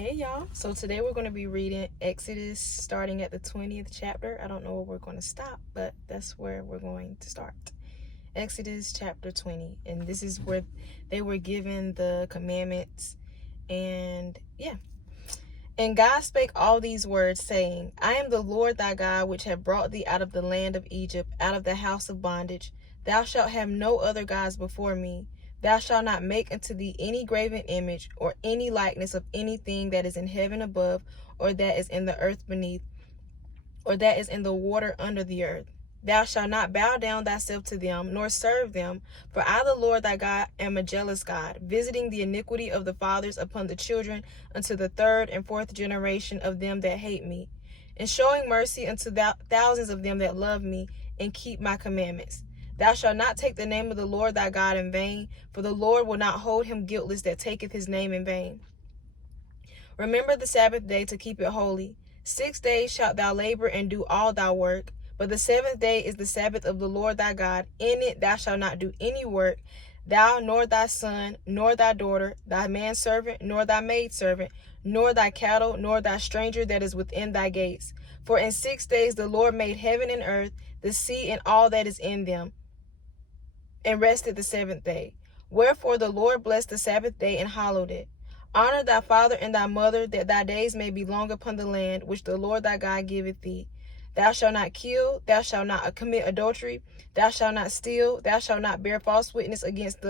Hey y'all, so today we're going to be reading Exodus starting at the 20th chapter. I don't know where we're going to stop, but that's where we're going to start. Exodus chapter 20, and this is where they were given the commandments. And God spake all these words, saying, I am the Lord thy God, which have brought thee out of the land of Egypt, out of the house of bondage. Thou shalt have no other gods before me. Thou shalt not make unto thee any graven image, or any likeness of anything that is in heaven above, or that is in the earth beneath, or that is in the water under the earth. Thou shalt not bow down thyself to them, nor serve them. For I, the Lord thy God, am a jealous God, visiting the iniquity of the fathers upon the children, unto the third and fourth generation of them that hate me, and showing mercy unto thousands of them that love me, and keep my commandments. Thou shalt not take the name of the Lord thy God in vain, for the Lord will not hold him guiltless that taketh his name in vain. Remember the Sabbath day to keep it holy. 6 days shalt thou labor and do all thy work, but the seventh day is the Sabbath of the Lord thy God. In it thou shalt not do any work, thou, nor thy son, nor thy daughter, thy manservant, nor thy maidservant, nor thy cattle, nor thy stranger that is within thy gates. For in 6 days the Lord made heaven and earth, the sea and all that is in them, and rested the seventh day. Wherefore the Lord blessed the Sabbath day and hallowed it. Honor thy father and thy mother, that thy days may be long upon the land which the Lord thy God giveth thee. Thou shalt not kill, thou shalt not commit adultery, thou shalt not steal, thou shalt not bear false witness against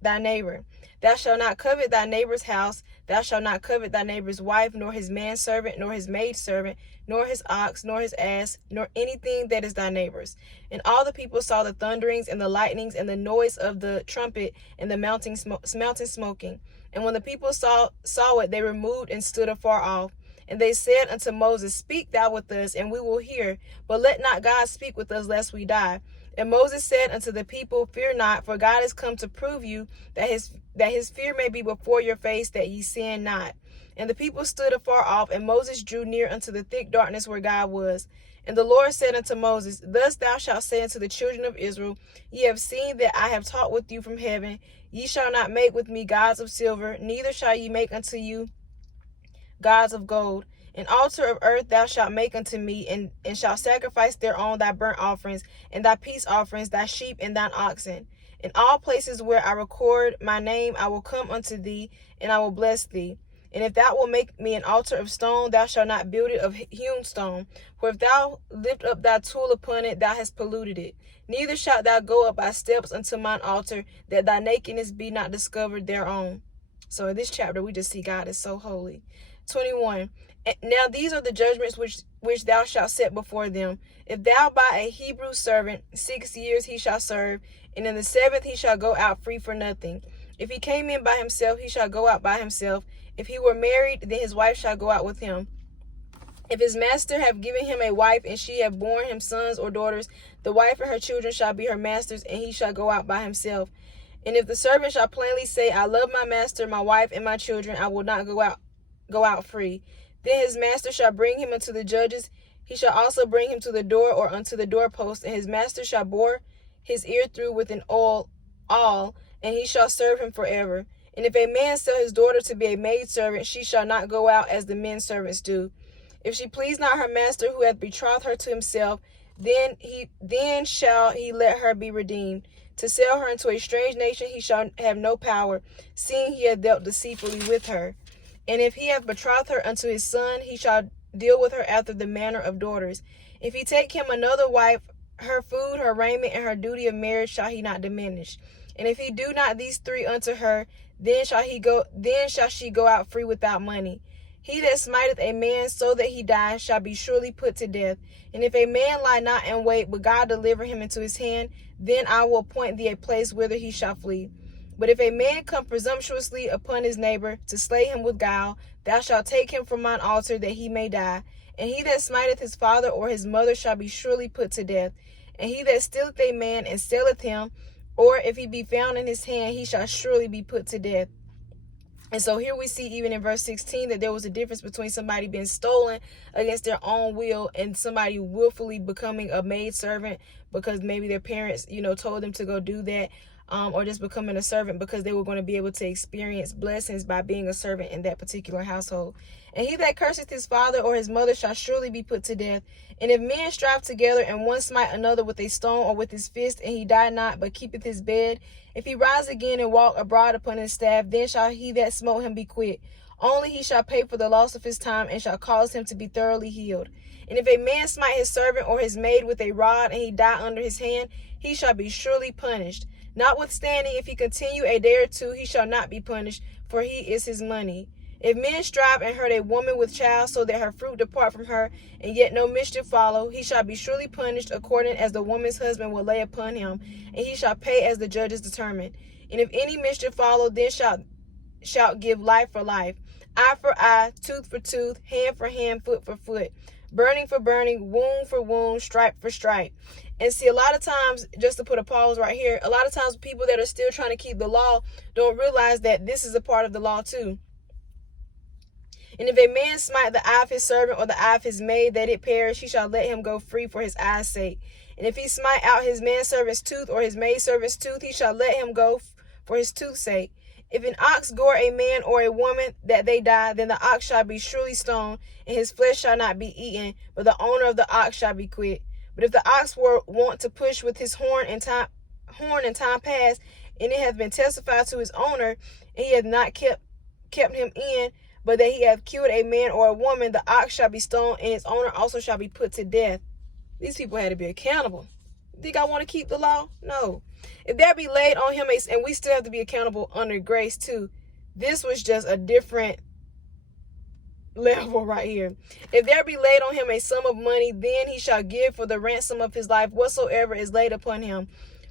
thy neighbor. Thou shalt not covet thy neighbor's house, thou shalt not covet thy neighbor's wife, nor his manservant, nor his maidservant, nor his ox, nor his ass, nor anything that is thy neighbor's. And all the people saw the thunderings and the lightnings and the noise of the trumpet and the mountain smoking. And when the people saw it, they removed and stood afar off. And they said unto Moses, Speak thou with us, and we will hear. But let not God speak with us, lest we die. And Moses said unto the people, Fear not, for God is come to prove you, that his fear may be before your face, that ye sin not. And the people stood afar off, and Moses drew near unto the thick darkness where God was. And the Lord said unto Moses, Thus thou shalt say unto the children of Israel, Ye have seen that I have taught with you from heaven. Ye shall not make with me gods of silver, neither shall ye make unto you gods of gold. An altar of earth thou shalt make unto me, and shalt sacrifice thereon thy burnt offerings, and thy peace offerings, thy sheep, and thine oxen. In all places where I record my name, I will come unto thee, and I will bless thee. And if thou wilt make me an altar of stone, thou shalt not build it of hewn stone. For if thou lift up thy tool upon it, thou hast polluted it. Neither shalt thou go up by steps unto mine altar, that thy nakedness be not discovered thereon. So in this chapter, we just see God is so holy. 21. Now these are the judgments which thou shalt set before them. If thou buy a Hebrew servant, 6 years he shall serve, and in the seventh he shall go out free for nothing. If he came in by himself, he shall go out by himself. If he were married, then his wife shall go out with him. If his master have given him a wife, and she have borne him sons or daughters, the wife and her children shall be her master's, and he shall go out by himself. And if the servant shall plainly say, I love my master, my wife, and my children, I will not go out free. Then his master shall bring him unto the judges. He shall also bring him to the door or unto the doorpost, and his master shall bore his ear through with an awl, and he shall serve him forever. And if a man sell his daughter to be a maidservant, she shall not go out as the men servants do. If she please not her master who hath betrothed her to himself, then shall he let her be redeemed. To sell her into a strange nation he shall have no power, seeing he hath dealt deceitfully with her. And if he have betrothed her unto his son, he shall deal with her after the manner of daughters. If he take him another wife, her food, her raiment, and her duty of marriage shall he not diminish. And if he do not these three unto her, then shall she go out free without money. He that smiteth a man so that he die shall be surely put to death. And if a man lie not in wait, but God deliver him into his hand, then I will appoint thee a place whither he shall flee. But if a man come presumptuously upon his neighbor to slay him with guile, thou shalt take him from mine altar, that he may die. And he that smiteth his father or his mother shall be surely put to death. And he that stealeth a man and selleth him, or if he be found in his hand, he shall surely be put to death. And so here we see even in verse 16 that there was a difference between somebody being stolen against their own will and somebody willfully becoming a maidservant because maybe their parents, told them to go do that. or just becoming a servant, because they were going to be able to experience blessings by being a servant in that particular household. And he that curseth his father or his mother shall surely be put to death. And if men strive together, and one smite another with a stone or with his fist, and he die not, but keepeth his bed, if he rise again and walk abroad upon his staff, then shall he that smote him be quit. Only he shall pay for the loss of his time, and shall cause him to be thoroughly healed. And if a man smite his servant or his maid with a rod, and he die under his hand, he shall be surely punished. Notwithstanding, if he continue a day or two, he shall not be punished, for he is his money. If men strive and hurt a woman with child, so that her fruit depart from her, and yet no mischief follow, he shall be surely punished according as the woman's husband will lay upon him, and he shall pay as the judges determine. And if any mischief follow, then shalt give life for life, eye for eye, tooth for tooth, hand for hand, foot for foot, burning for burning, wound for wound, stripe for stripe. And see, a lot of times, just to put a pause right here, a lot of times people that are still trying to keep the law don't realize that this is a part of the law too. And if a man smite the eye of his servant or the eye of his maid, that it perish, he shall let him go free for his eye's sake. And if he smite out his manservant's tooth or his maidservant's tooth, he shall let him go for his tooth's sake. If an ox gore a man or a woman that they die, then the ox shall be surely stoned, and his flesh shall not be eaten, but the owner of the ox shall be quit. But if the ox were wont to push with his horn in time past, and it hath been testified to his owner, and he hath not kept him in, but that he hath killed a man or a woman, the ox shall be stoned, and his owner also shall be put to death. These people had to be accountable. Think I want to keep the law? No. If there be laid on him, and we still have to be accountable under grace too, this was just a different level right here. If there be laid on him a sum of money, then he shall give for the ransom of his life whatsoever is laid upon him,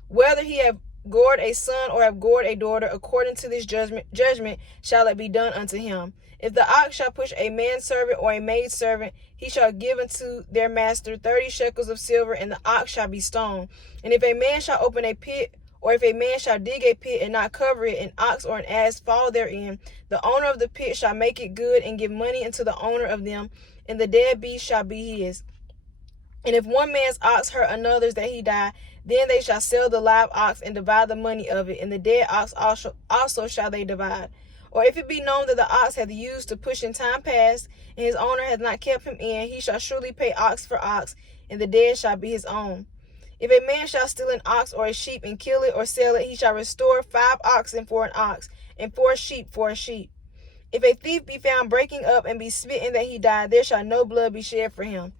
whether he have gored a son or have gored a daughter, according to this judgment shall it be done unto him. If the ox shall push a manservant or a maidservant, he shall give unto their master 30 shekels of silver, and the ox shall be stoned. And if a man shall open a pit, or if a man shall dig a pit and not cover it, an ox or an ass fall therein, the owner of the pit shall make it good and give money unto the owner of them, and the dead beast shall be his. And if one man's ox hurt another's that he die, then they shall sell the live ox and divide the money of it, and the dead ox also shall they divide. Or if it be known that the ox hath used to push in time past, and his owner hath not kept him in, he shall surely pay ox for ox, and the dead shall be his own. If a man shall steal an ox or a sheep and kill it or sell it, he shall restore 5 oxen for an ox, and 4 sheep for a sheep. If a thief be found breaking up and be smitten that he die, there shall no blood be shed for him.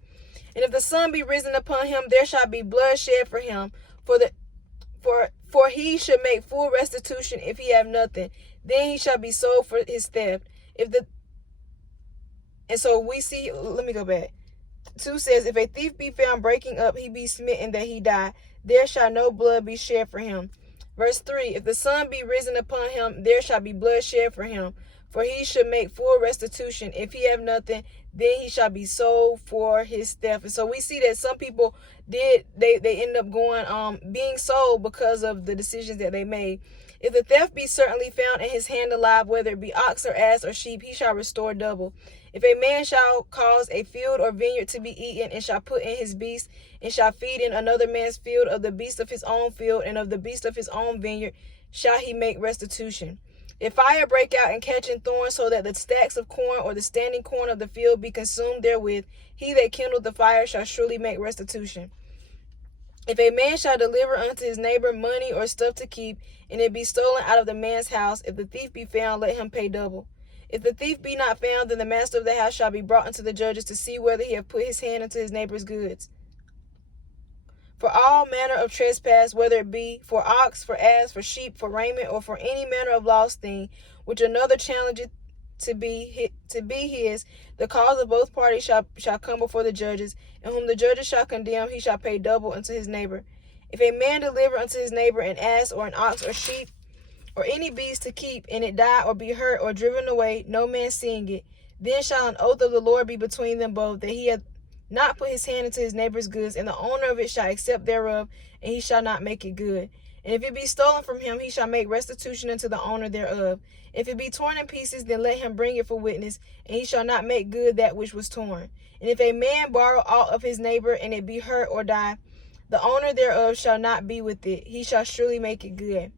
And if the sun be risen upon him, there shall be blood shed for him, for he should make full restitution if he have nothing. Then he shall be sold for his theft. And so we see, let me go back. 2 says, if a thief be found breaking up, he be smitten that he die, there shall no blood be shed for him. Verse 3, if the sun be risen upon him, there shall be blood shed for him, for he should make full restitution. If he have nothing, then he shall be sold for his theft. And so we see that some people they end up being sold because of the decisions that they made. If the theft be certainly found in his hand alive, whether it be ox or ass or sheep, he shall restore double. If a man shall cause a field or vineyard to be eaten, and shall put in his beast, and shall feed in another man's field of the beast of his own field, and of the beast of his own vineyard, shall he make restitution. If fire break out and catch in thorns, so that the stacks of corn or the standing corn of the field be consumed therewith, he that kindled the fire shall surely make restitution. If a man shall deliver unto his neighbor money or stuff to keep, and it be stolen out of the man's house, if the thief be found, let him pay double. If the thief be not found, then the master of the house shall be brought unto the judges to see whether he have put his hand into his neighbor's goods. For all manner of trespass, whether it be for ox, for ass, for sheep, for raiment, or for any manner of lost thing, which another challengeth to be his, the cause of both parties shall come before the judges, and whom the judges shall condemn, he shall pay double unto his neighbor. If a man deliver unto his neighbor an ass or an ox or sheep, or any beast to keep, and it die or be hurt or driven away, no man seeing it, then shall an oath of the Lord be between them both, that he hath not put his hand into his neighbor's goods, and the owner of it shall accept thereof, and he shall not make it good. And if it be stolen from him, he shall make restitution unto the owner thereof. If it be torn in pieces, then let him bring it for witness, and he shall not make good that which was torn. And if a man borrow aught of his neighbor, and it be hurt or die, the owner thereof shall not be with it, he shall surely make it good.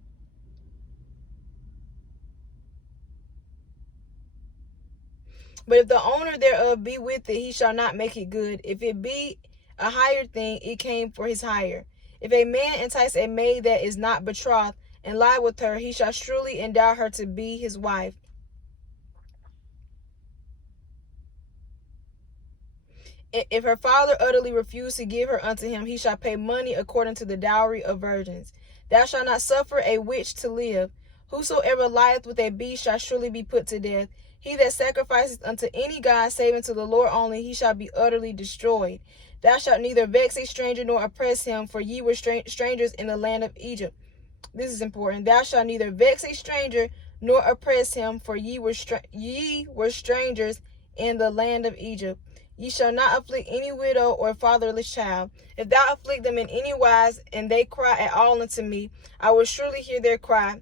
But if the owner thereof be with it, he shall not make it good. If it be a hired thing, it came for his hire. If a man entice a maid that is not betrothed, and lie with her, he shall surely endow her to be his wife. If her father utterly refuse to give her unto him, he shall pay money according to the dowry of virgins. Thou shalt not suffer a witch to live. Whosoever lieth with a beast shall surely be put to death. He that sacrifices unto any god save unto the Lord only, he shall be utterly destroyed. Thou shalt neither vex a stranger nor oppress him, for ye were strangers in the land of Egypt. This is important. Thou shalt neither vex a stranger nor oppress him, for ye were strangers in the land of Egypt. Ye shall not afflict any widow or fatherless child. If thou afflict them in any wise, and they cry at all unto me, I will surely hear their cry,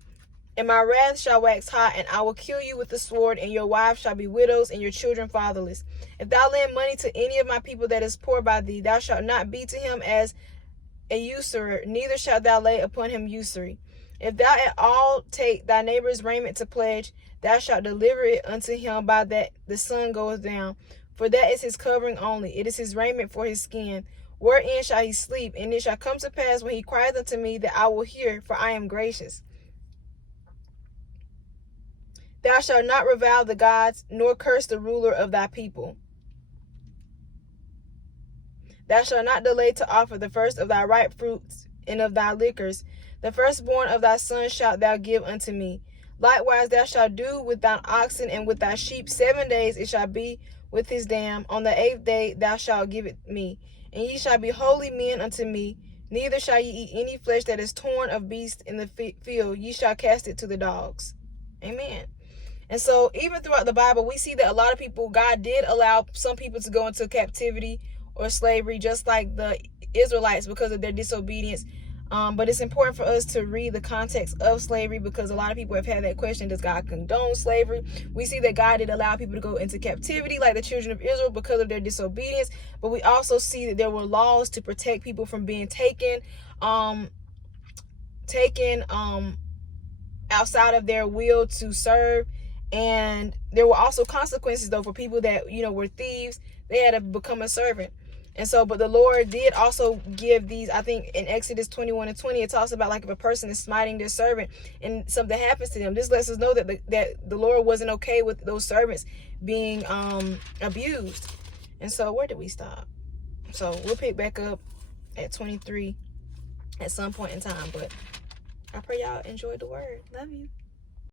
and my wrath shall wax hot, and I will kill you with the sword, and your wives shall be widows, and your children fatherless. If thou lend money to any of my people that is poor by thee, thou shalt not be to him as a usurer, neither shalt thou lay upon him usury. If thou at all take thy neighbor's raiment to pledge, thou shalt deliver it unto him by that the sun goeth down. For that is his covering only, it is his raiment for his skin. Wherein shall he sleep? And it shall come to pass when he crieth unto me that I will hear, for I am gracious. Thou shalt not revile the gods, nor curse the ruler of thy people. Thou shalt not delay to offer the first of thy ripe fruits and of thy liquors. The firstborn of thy sons shalt thou give unto me. Likewise thou shalt do with thine oxen and with thy sheep. 7 days it shall be with his dam. On the 8th day thou shalt give it me. And ye shall be holy men unto me. Neither shall ye eat any flesh that is torn of beasts in the field. Ye shall cast it to the dogs. Amen. And so even throughout the Bible, we see that a lot of people, God did allow some people to go into captivity or slavery, just like the Israelites, because of their disobedience. But it's important for us to read the context of slavery, because a lot of people have had that question: does God condone slavery? We see that God did allow people to go into captivity, like the children of Israel, because of their disobedience. But we also see that there were laws to protect people from being taken outside of their will to serve. And there were also consequences, though, for people that, were thieves. They had to become a servant. And so, but the Lord did also give these, I think in Exodus 21:20, it talks about, like, if a person is smiting their servant and something happens to them, this lets us know that the Lord wasn't okay with those servants being abused. And so where did we stop? So we'll pick back up at 23 at some point in time. But I pray y'all enjoyed the word. Love you.